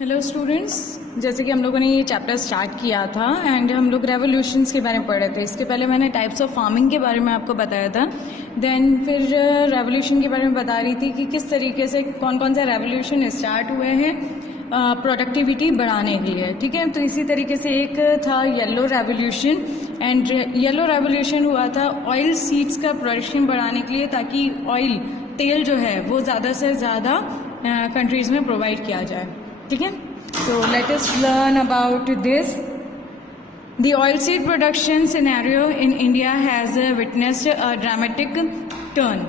Hello students, जैसे कि हम लोगों ने ये चैप्टर स्टार्ट किया था एंड हम लोग रेवोल्यूशंस के बारे में पढ़ रहे थे। इसके पहले मैंने टाइप्स ऑफ फार्मिंग के बारे में आपको बताया था। देन फिर रेवोल्यूशन के बारे में बता रही थी कि किस तरीके से कौन कौन से रेवोल्यूशन स्टार्ट हुए हैं प्रोडक्टिविटी बढ़ाने के लिए। ठीक है, तो इसी तरीके से एक था yellow revolution and yellow revolution हुआ था ऑयल सीड्स का प्रोडक्शन बढ़ाने के लिए, ताकि ऑयल तेल जो है वो ज़्यादा से ज़्यादा कंट्रीज़ में प्रोवाइड किया जाए। ठीक है, so let us learn about this. The oilseed production scenario in India has witnessed a dramatic turn.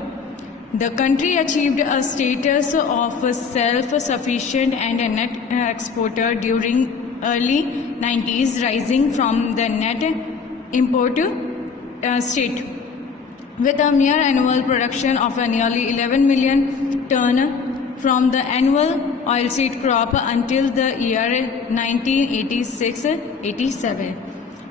The country achieved a status of self-sufficient and a net exporter during early 90s, rising from the net import state with a mere annual production of nearly 11 million ton from the annual oilseed crop until the year 1986-87।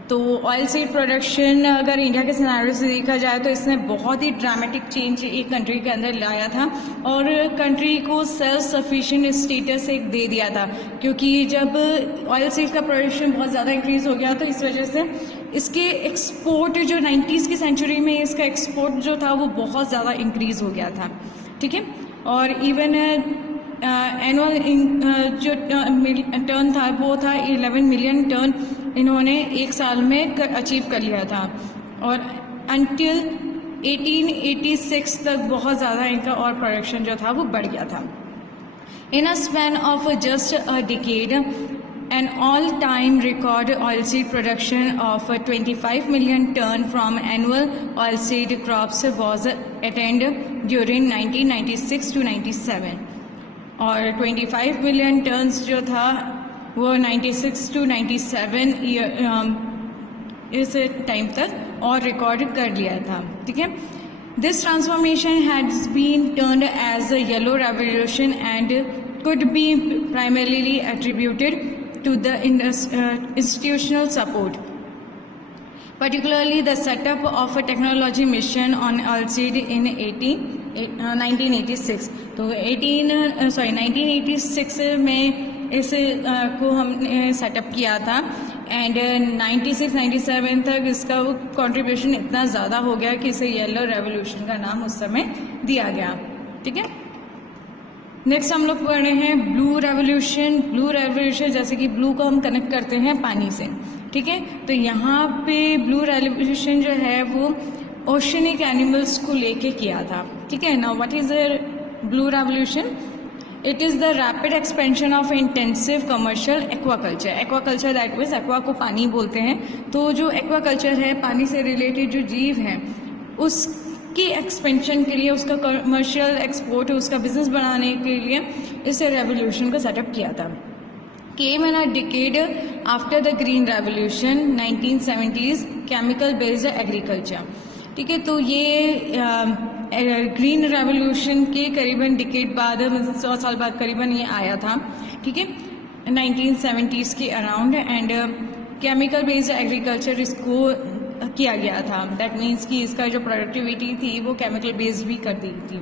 तो oil seed production अगर India के scenario से देखा जाए तो इसने बहुत ही dramatic change एक कंट्री के अंदर लाया था और कंट्री को सेल्फ सफिशिएंट स्टेटस एक दे दिया था, क्योंकि जब ऑयल सीड का प्रोडक्शन बहुत ज़्यादा इंक्रीज़ हो गया तो इस वजह से इसके एक्सपोर्ट जो 90s की सेंचुरी में इसका एक्सपोर्ट जो था वो बहुत ज़्यादा इंक्रीज़ हो गया था। ठीक है, और इवन एनुअल जो टर्न था वो था 11 मिलियन टर्न इन्होंने एक साल में अचीव कर लिया था, और अंटिल 1886 तक बहुत ज़्यादा इनका और प्रोडक्शन जो था वो बढ़ गया था। In a span of just a decade an all-time record oilseed production of 25 million ton from annual oilseed crops was attained during 1996 to 97, और 25 million tons जो था वो 96 to 97 इस टाइम तक और रिकॉर्ड कर लिया था। ठीक है, this transformation has been turned as a yellow revolution and could be primarily attributed to the institutional support, particularly the setup of a technology mission on oilseed in 1986। तो 1986 में इस को हमने सेटअप किया था एंड 96-97 तक इसका वो कंट्रीब्यूशन इतना ज़्यादा हो गया कि इसे येलो रेवोल्यूशन का नाम उस समय दिया गया। ठीक है, नेक्स्ट हम लोग पढ़ रहे हैं ब्लू रेवोल्यूशन। ब्लू रेवोल्यूशन, जैसे कि ब्लू को हम कनेक्ट करते हैं पानी से। ठीक है, तो यहाँ पे ब्लू रेवोल्यूशन जो है वो ओशनिक एनिमल्स को लेके किया था। ठीक है, now what is the blue revolution? It is the rapid expansion of intensive commercial aquaculture. Aquaculture that means aqua को पानी बोलते हैं, तो जो एक्वाकल्चर है पानी से रिलेटेड जो जीव हैं उसकी एक्सपेंशन के लिए, उसका कमर्शियल एक्सपोर्ट, उसका बिजनेस बढ़ाने के लिए इस रेवोल्यूशन को सेटअप किया था। Came in a decade after the green revolution 1970s chemical based agriculture. ठीक है, तो ये ग्रीन रेवोल्यूशन के करीबन डिकेड बाद 100 साल बाद करीबन ये आया था। ठीक है, 1970s के around and chemical based agriculture इसको किया गया था। दैट मीन्स कि इसका जो प्रोडक्टिविटी थी वो केमिकल बेस्ड भी कर दी थी।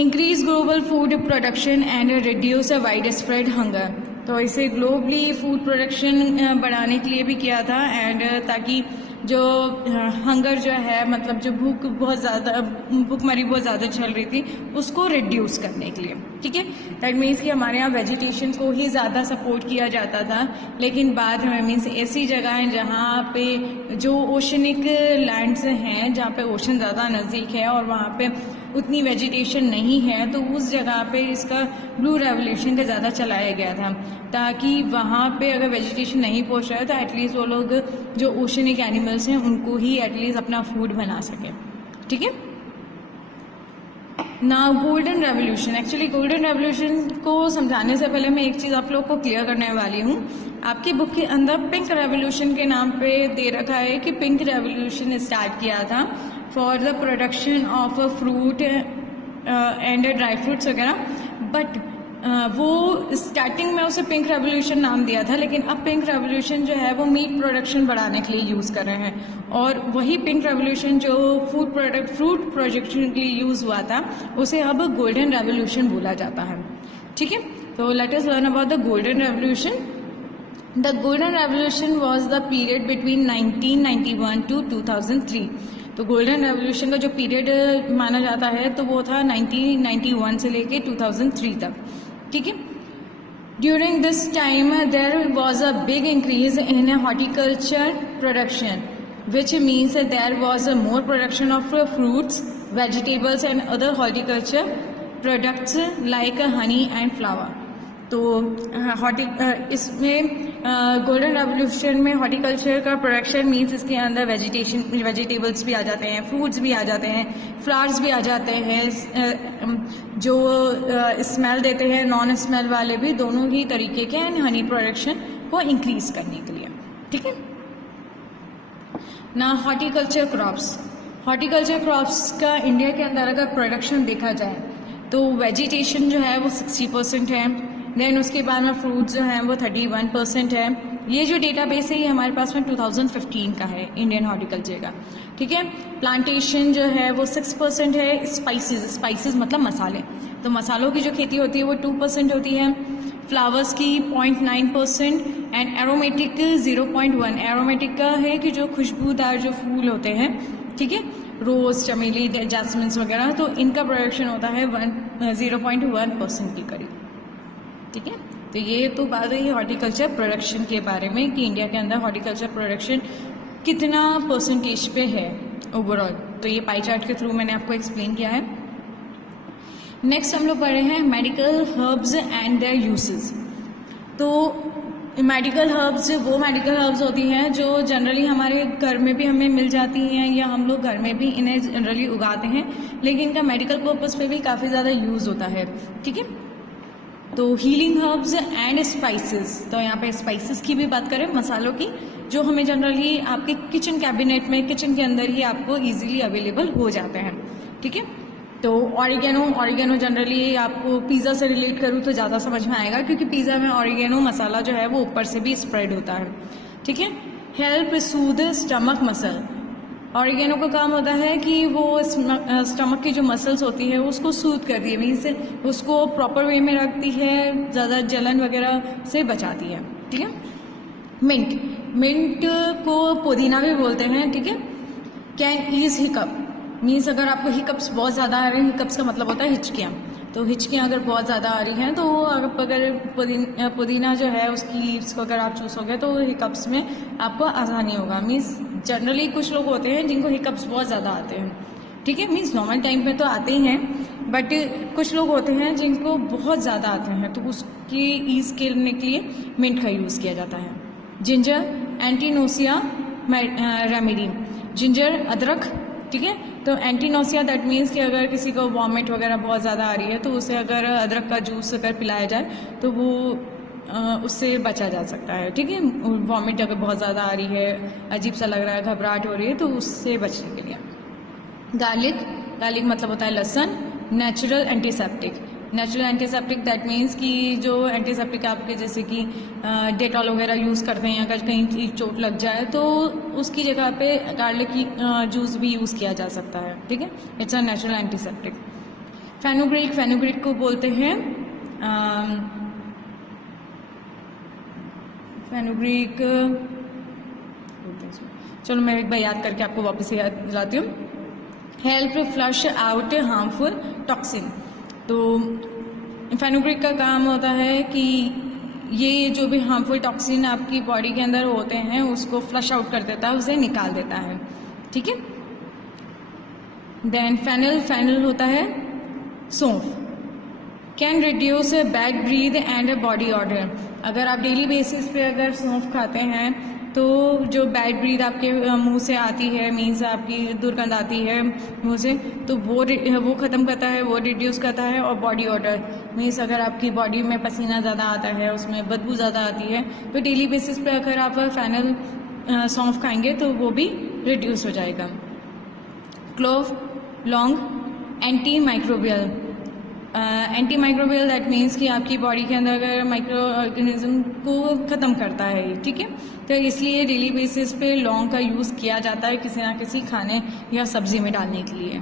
Increase global food production and reduce a wide spread hunger. तो इसे ग्लोबली फूड प्रोडक्शन बढ़ाने के लिए भी किया था एंड ताकि जो हंगर जो है, मतलब जो भूखमरी बहुत ज़्यादा चल रही थी उसको रिड्यूस करने के लिए। ठीक है, दैट मीन्स कि हमारे यहाँ वेजिटेशन को ही ज़्यादा सपोर्ट किया जाता था, लेकिन बाद में मीन्स ऐसी जगह हैं जहाँ पे जो ओशनिक लैंड्स हैं, जहाँ पे ओशन ज़्यादा नज़दीक है और वहाँ पे उतनी वेजिटेशन नहीं है, तो उस जगह पे इसका ब्लू रेवोल्यूशन का ज़्यादा चलाया गया था, ताकि वहाँ पे अगर वेजिटेशन नहीं पहुँच रहा है तो एटलीस्ट वो लोग जो ओशनिक एनिमल्स हैं उनको ही एटलीस्ट अपना फूड बना सके। ठीक है, now golden revolution. Actually golden revolution को समझाने से पहले मैं एक चीज़ आप लोग को क्लियर करने वाली हूँ। आपकी बुक के अंदर पिंक रेवोल्यूशन के नाम पे दे रखा है कि पिंक रेवोल्यूशन स्टार्ट किया था for the production of fruit and dry fruits वगैरह, बट वो स्टार्टिंग में उसे पिंक रेवोल्यूशन नाम दिया था, लेकिन अब पिंक रेवोल्यूशन जो है वो मीट प्रोडक्शन बढ़ाने के लिए यूज़ कर रहे हैं, और वही पिंक रेवोल्यूशन जो फ्रूट प्रोडक्शन के लिए यूज़ हुआ था उसे अब गोल्डन रेवोल्यूशन बोला जाता है। ठीक है, तो let us learn about the golden revolution. The Golden Revolution was the period between 1991 to 2003. तो गोल्डन रेवोल्यूशन का जो पीरियड माना जाता है तो वो था 1991 से लेके 2003 तक. ठीक है. During this time there was a big increase in horticulture production, which means that there was a more production of fruits, vegetables and other horticulture products like honey and flower. तो इसमें गोल्डन रेवोल्यूशन में horticulture का production means इसके अंदर vegetables भी आ जाते हैं, fruits भी आ जाते हैं, फ्लावर्स भी आ जाते हैं, जो स्मेल देते हैं, नॉन स्मेल वाले भी, दोनों ही तरीके के, एंड हनी प्रोडक्शन को इंक्रीज करने के लिए. ठीक है ना. हॉर्टिकल्चर क्रॉप्स का इंडिया के अंदर अगर प्रोडक्शन देखा जाए तो वेजिटेशन जो है वो 60% है. देन उसके बाद में फ्रूट्स जो हैं वो 31% है. ये जो डेटाबेस है ये हमारे पास में 2015 का है इंडियन हॉर्टिकल्चर का. ठीक है. प्लांटेशन जो है वो 6% है. स्पाइसेस मतलब मसाले, तो मसालों की जो खेती होती है वो 2% होती है. फ्लावर्स की 0.9% एंड एरोमेटिक 0.1. एरोमेटिक का है कि जो खुशबूदार जो फूल होते हैं, ठीक है, रोज़, चमेली, जैस्मिन्स वगैरह, तो इनका प्रोडक्शन होता है 0.1% के करीब. ठीक है. तो ये तो बात है हॉर्टिकल्चर प्रोडक्शन के बारे में कि इंडिया के अंदर हॉर्टिकल्चर प्रोडक्शन कितना परसेंटेज पे है ओवरऑल. तो ये पाई चार्ट के थ्रू मैंने आपको एक्सप्लेन किया है. नेक्स्ट हम लोग पढ़ रहे हैं medical herbs and their uses. तो मेडिकल हर्ब्स वो मेडिकल हर्ब्स होती हैं जो जनरली हमारे घर में भी हमें मिल जाती हैं या हम लोग घर में भी इन्हें जनरली उगाते हैं, लेकिन इनका मेडिकल पर्पस पे भी काफ़ी ज़्यादा यूज़ होता है. ठीक है. तो हीलिंग हर्ब्स एंड स्पाइसेस, तो यहाँ पे स्पाइसेस की भी बात करें, मसालों की, जो हमें जनरली आपके किचन कैबिनेट में, किचन के अंदर ही आपको इजीली अवेलेबल हो जाते हैं. ठीक है. तो ऑरिगेनो जनरली आपको पिज़्ज़ा से रिलेट करूँ तो ज़्यादा समझ में आएगा, क्योंकि पिज़्ज़ा में ऑरिगेनो मसाला जो है वो ऊपर से भी स्प्रेड होता है. ठीक है. हेल्प सूद स्टमक मसल. ऑरिगेनो का काम होता है कि वो स्टमक की जो मसल्स होती है उसको सूद करती है, मीन्स उसको प्रॉपर वे में रखती है, ज़्यादा जलन वगैरह से बचाती है. ठीक है. मिंट को पुदीना भी बोलते हैं. ठीक है. कैन ईज हिकअप, मीन्स अगर आपको हिकअप्स बहुत ज़्यादा आ रहे हैं, हिकअप्स का मतलब होता है हिचकियाँ, तो हिचकियाँ अगर बहुत ज़्यादा आ रही हैं तो अगर पुदीना जो है उसकी लीव्स को अगर आप चूसोगे तो हिकअप्स में आपको आसानी होगा. मीन्स जनरली कुछ लोग होते हैं जिनको हिकअप्स बहुत ज़्यादा आते हैं. ठीक है. मीन्स नॉर्मल टाइम पे तो आते ही हैं, बट कुछ लोग होते हैं जिनको बहुत ज़्यादा आते हैं, तो उसकी ईज करने के लिए मिंट का यूज़ किया जाता है. Ginger एंटीनोसिया remedy. जिंजर अदरक. ठीक है. तो एंटीनोसिया दैट मीन्स कि अगर किसी को वॉमिट वगैरह बहुत ज़्यादा आ रही है तो उसे अगर अदरक का जूस अगर पिलाया जाए तो वो उससे बचा जा सकता है. ठीक है. वॉमिट अगर बहुत ज़्यादा आ रही है, अजीब सा लग रहा है, घबराहट हो रही है, तो उससे बचने के लिए. गार्लिक मतलब होता है लहसुन. नेचुरल एंटीसेप्टिक दैट मीन्स कि जो एंटीसेप्टिक आपके जैसे कि डेटॉल वगैरह यूज़ करते हैं, अगर कहीं चोट लग जाए तो उसकी जगह पे गार्लिक की जूस भी यूज़ किया जा सकता है. ठीक है. It's a natural antiseptic. Fenugreek को बोलते हैं फेनुग्रीक. चलो मैं एक बार याद करके आपको वापस याद दिलाती हूँ. Help flush out harmful toxin. तो फेनुग्रीक का काम होता है कि ये जो भी हार्मफुल टॉक्सिन आपकी बॉडी के अंदर होते हैं उसको फ्लश आउट कर देता है, उसे निकाल देता है. ठीक है. देन फेनल होता है सौंफ. Can reduce bad breath and body order. अगर आप डेली बेसिस पे अगर सौंफ खाते हैं तो जो बैड ब्रीथ आपके मुंह से आती है, मीन्स आपकी दुर्गंध आती है मुंह से, तो वो ख़त्म करता है, वो रिड्यूस करता है. और बॉडी ऑडर मीन्स अगर आपकी बॉडी में पसीना ज़्यादा आता है, उसमें बदबू ज़्यादा आती है, तो डेली बेसिस पे अगर आप फेनल सौंफ खाएंगे तो वो भी रिड्यूस हो जाएगा. क्लोव लौंग. एंटी माइक्रोबियल दैट मीन्स कि आपकी बॉडी के अंदर अगर माइक्रो ऑर्गेनिज्म को ख़त्म करता है. ठीक है. तो इसलिए डेली बेसिस पे लौंग का यूज़ किया जाता है किसी ना किसी खाने या सब्जी में डालने के लिए.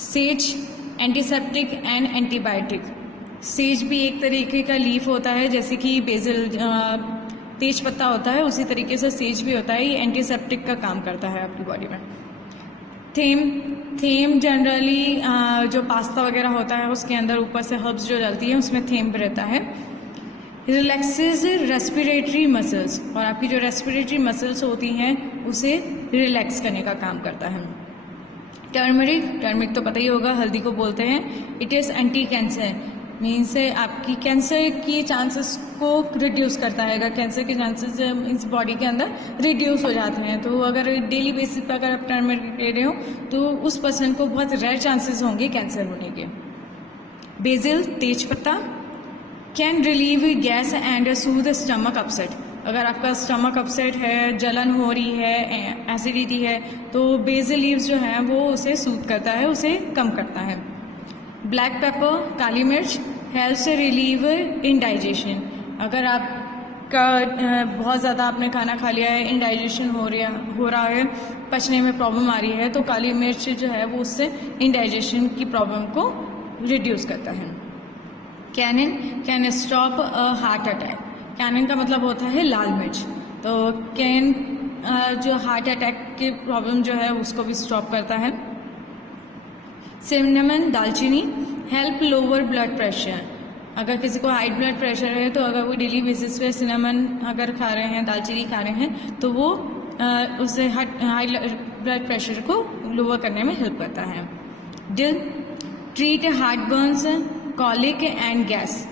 Says antiseptic and antibiotic. Says भी एक तरीके का लीफ होता है, जैसे कि बेसिल तेज पत्ता होता है, उसी तरीके से सेज भी होता है। ये एंटीसेप्टिक का काम करता है आपकी बॉडी में। थेम जनरली जो पास्ता वगैरह होता है उसके अंदर ऊपर से हर्ब्स जो डलती है उसमें थेम रहता है। रिलैक्सेस रेस्पिरेटरी मसल्स, और आपकी जो रेस्पिरेटरी मसल्स होती हैं उसे रिलैक्स करने का काम करता है। टर्मरिक तो पता ही होगा, हल्दी को बोलते हैं। It is anti cancer, means आपकी कैंसर की चांसेस को रिड्यूस करता है। अगर कैंसर के चांसेस इस बॉडी के अंदर रिड्यूस हो जाते हैं, तो अगर डेली बेसिस पर अगर आप टर्मरिक ले रहे हो तो उस पर्सन को बहुत रेयर चांसेस होंगे कैंसर होने के। बेसिल तेज पत्ता can relieve gas and Sood stomach upset. अगर आपका स्टमक अपसेट है, जलन हो रही है, एसिडिटी है, तो बेसिल लीव्स जो है वो उसे सूद करता है, उसे कम करता है। ब्लैक पेपर काली मिर्च हेल्प्स रिलीव इंडाइजेशन। अगर आपका बहुत ज़्यादा आपने खाना खा लिया है, इंडाइजेशन हो रहा है, पचने में प्रॉब्लम आ रही है, तो काली मिर्च जो है वो उससे इंडाइजेशन की प्रॉब्लम को रिड्यूस करता है। Cayenne can stop a heart attack. Cayenne का मतलब होता है लाल मिर्च। तो कैन जो हार्ट अटैक की प्रॉब्लम जो है उसको भी स्टॉप करता है। सिनेमन दालचीनी हेल्प लोअर ब्लड प्रेशर। अगर किसी को हाई ब्लड प्रेशर है तो अगर वो डेली बेसिस पे सिनेमन अगर खा रहे हैं, दालचीनी खा रहे हैं, तो वो उससे हाई ब्लड प्रेशर को लोअर करने में हेल्प करता है। Dill treat heartburns colic and gas.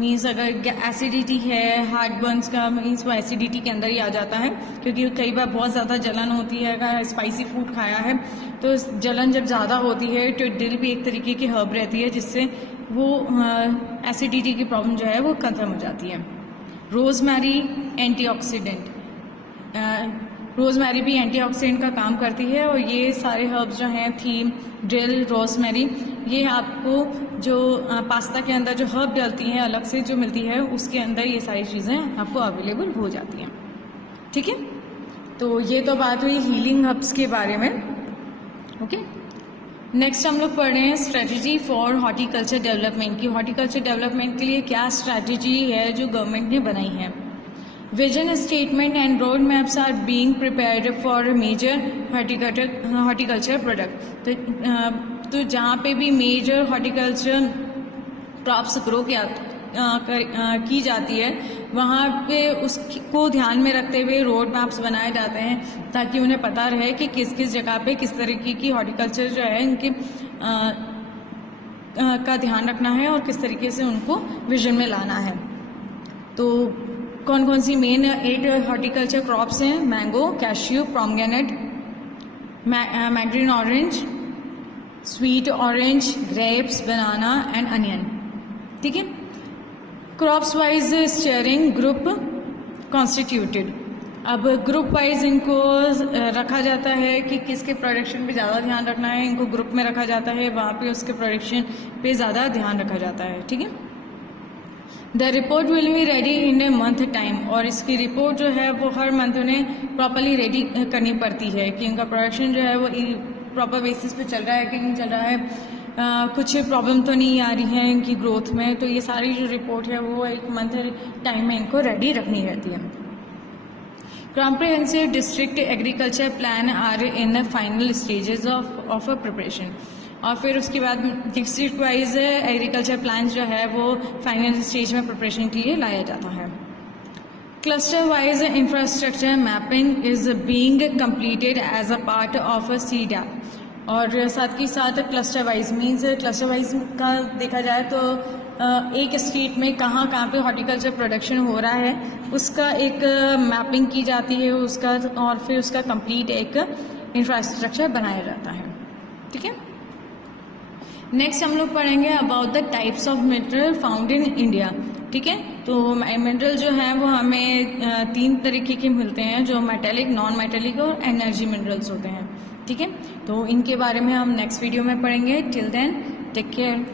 Means अगर एसिडिटी है, हार्ट बर्न्स का मीन्स वो एसिडिटी के अंदर ही आ जाता है, क्योंकि कई बार बहुत ज़्यादा जलन होती है। अगर स्पाइसी फूड खाया है तो जलन जब ज़्यादा होती है तो डिल भी एक तरीके की हर्ब रहती है, जिससे वो एसिडिटी की प्रॉब्लम जो है वो खत्म हो जाती है। रोज़मेरी एंटीऑक्सीडेंट, रोज़मेरी भी एंटीऑक्सीडेंट का काम करती है, और ये सारे हर्ब्स जो हैं थीम, डिल, रोज़मेरी, ये आपको जो पास्ता के अंदर जो हर्ब डलती हैं अलग से जो मिलती है उसके अंदर ये सारी चीज़ें आपको अवेलेबल हो जाती हैं। ठीक है, तो ये तो बात हुई हीलिंग हर्ब्स के बारे में। ओके, नेक्स्ट हम लोग पढ़ रहे हैं स्ट्रेटजी फॉर हॉर्टिकल्चर डेवलपमेंट की। हॉर्टिकल्चर डेवलपमेंट के लिए क्या स्ट्रैटेजी है जो गवर्नमेंट ने बनाई है। Vision statement and road maps are being prepared for major horticulture product. तो जहाँ पे भी मेजर हॉर्टिकल्चर क्रॉप्स ग्रो की जाती है वहाँ पे उसको ध्यान में रखते हुए रोड मैप्स बनाए जाते हैं, ताकि उन्हें पता रहे कि किस किस जगह पे किस तरीके की हॉर्टिकल्चर जो है इनके का ध्यान रखना है और किस तरीके से उनको विजन में लाना है। तो कौन कौन सी मेन 8 हॉर्टिकल्चर क्रॉप्स हैं। Mango, cashew, pomegranate, Mandarin orange, sweet orange, grapes, banana and onion. ठीक है, crops wise steering group constituted. अब ग्रुप वाइज इनको रखा जाता है कि किसके प्रोडक्शन पे ज़्यादा ध्यान रखना है, इनको ग्रुप में रखा जाता है, वहाँ पे उसके प्रोडक्शन पे ज़्यादा ध्यान रखा जाता है। ठीक है, the report will be ready in a month time. और इसकी रिपोर्ट जो है वो हर मंथ उन्हें प्रॉपरली रेडी करनी पड़ती है कि इनका प्रोडक्शन जो है वो प्रॉपर बेसिस पे चल रहा है कि नहीं चल रहा है, कुछ प्रॉब्लम तो नहीं आ रही है इनकी ग्रोथ में। तो ये सारी जो रिपोर्ट है वो एक मंथ टाइम में इनको रेडी रखनी रहती है। Comprehensive district agriculture plan are in final stages of preparation. और फिर उसके बाद डिस्ट्रिक्ट वाइज एग्रीकल्चर प्लान जो है वो फाइनल स्टेज में प्रिपरेशन के लिए लाया जाता है। Cluster wise infrastructure mapping is being completed as a part of CDAP। और साथ ही साथ cluster wise means cluster wise का देखा जाए तो एक स्टेट में कहाँ कहाँ पे हॉर्टिकल्चर प्रोडक्शन हो रहा है उसका एक मैपिंग की जाती है उसका, और फिर उसका कंप्लीट एक इंफ्रास्ट्रक्चर बनाया जाता है। ठीक है, नेक्स्ट हम लोग पढ़ेंगे about the types of mineral found in India. ठीक है, तो मिनरल जो है वो हमें 3 तरीके के मिलते हैं, जो मेटेलिक, नॉन मेटेलिक और एनर्जी मिनरल्स होते हैं। ठीक है, तो इनके बारे में हम नेक्स्ट वीडियो में पढ़ेंगे। Till then take care.